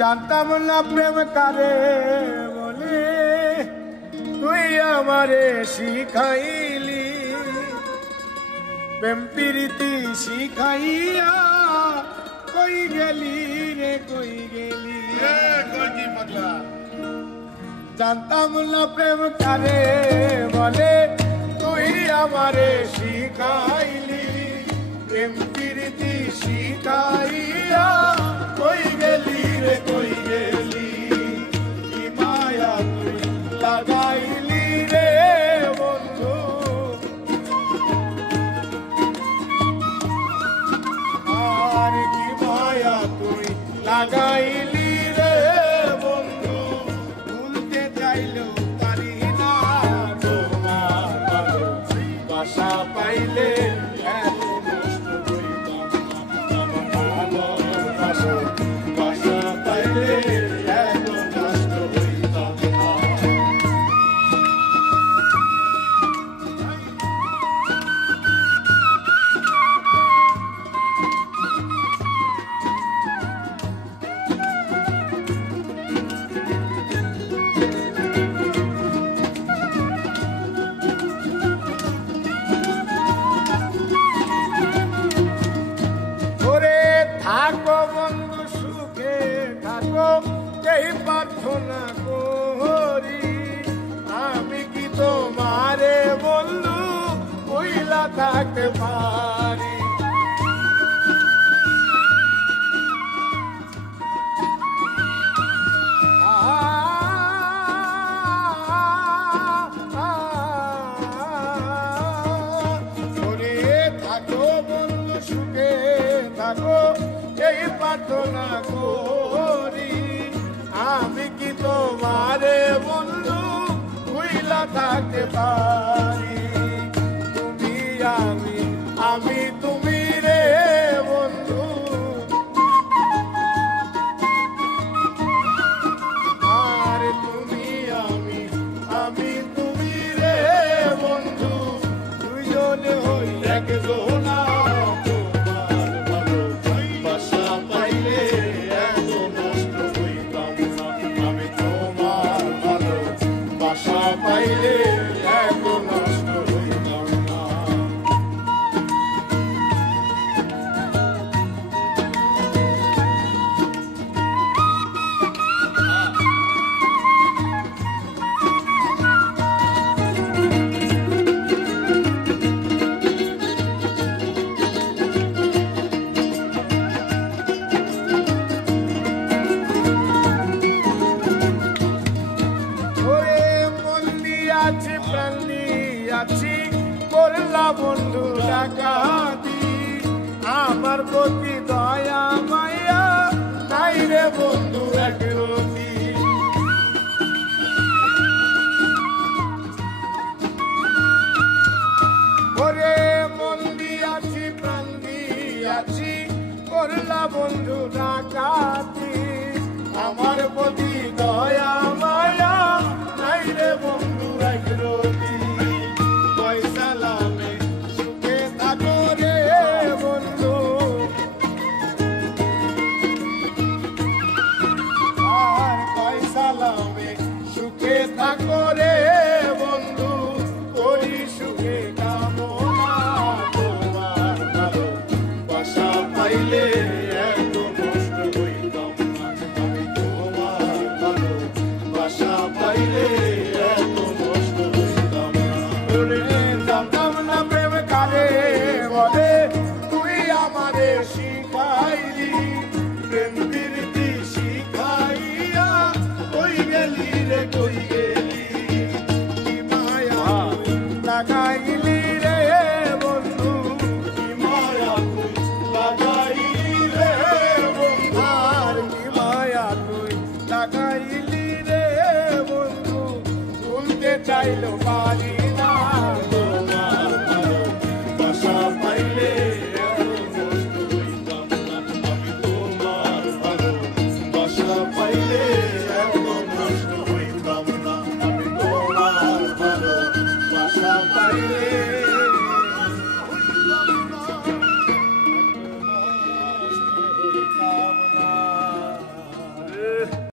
জানতাম না প্রেম কারে বলে, তুই আমারে শিখাইলি। প্রেম প্রীতি শিখাইয়া কই গেলি রে কই গেলি। জানতাম না প্রেম কারে বলে, তুই আমারে শিখাইলি। প্রেম প্রীতি শিখাইয়া কই গেলি রে কই গেলি। কি মায়া তুই লাগাইলি রে বন্ধু, আর কি মায়া তুই লাগাইলি রে বন্ধু। ভুলতে চাইলেও পারি না তোমার ভালোবাসা পাইলে। থাকো বন্ধু সুখে থাকো, এই প্রার্থনা করি। আমি কি তোমারে বন্ধু কইলা থাকতে পারি। থাকো বন্ধু সুখে থাকো, এই প্রার্থনা করি। আমি কি তোমারে বন্ধু ভুইলা থাকতে পারি। তুমি আমি, আমি তুমি রে বন্ধু, আর তুমি আমি, আমি তুমি রে বন্ধু। দুইজনে হই একজনা। পাইলে এত নষ্ট হইতাম না। প্রাণ দিয়াছি করলা বন্ধু ডাকাতি। আমার প্রতি দয়া মায়া নাই রে বন্ধু একরতি। ওরে মন দিয়াছি প্রাণ দিয়াছি করলা বন্ধু ডাকাতি। আমার প্রতি দয়া মায়া নাই রে বন্ধু একরতি। পয়সা লাভে সুখে থাকো রে বন্ধু, আর পয়সা লাভে সুখে থাকো রে বন্ধু। করি সুখে কামনা তোমার ভালোবাসা পাইলে এত নষ্ট হইতাম না। আমি তোমার ভালোবাসা পাইলে এত নষ্ট হইতাম না। জানতাম না প্রেম কারে বলে, তুই আমারে শিখাইলি। প্রেম প্রীতি শিখাইয়া কই গেলি রে কই গেলি। কি মায়া লাগাইলি রে বন্ধু, কি মায়া তুই লাগাইলি রে বন্ধু, আর কি মায়া তুই লাগাইলি রে বন্ধু। ভুলতে চাইলো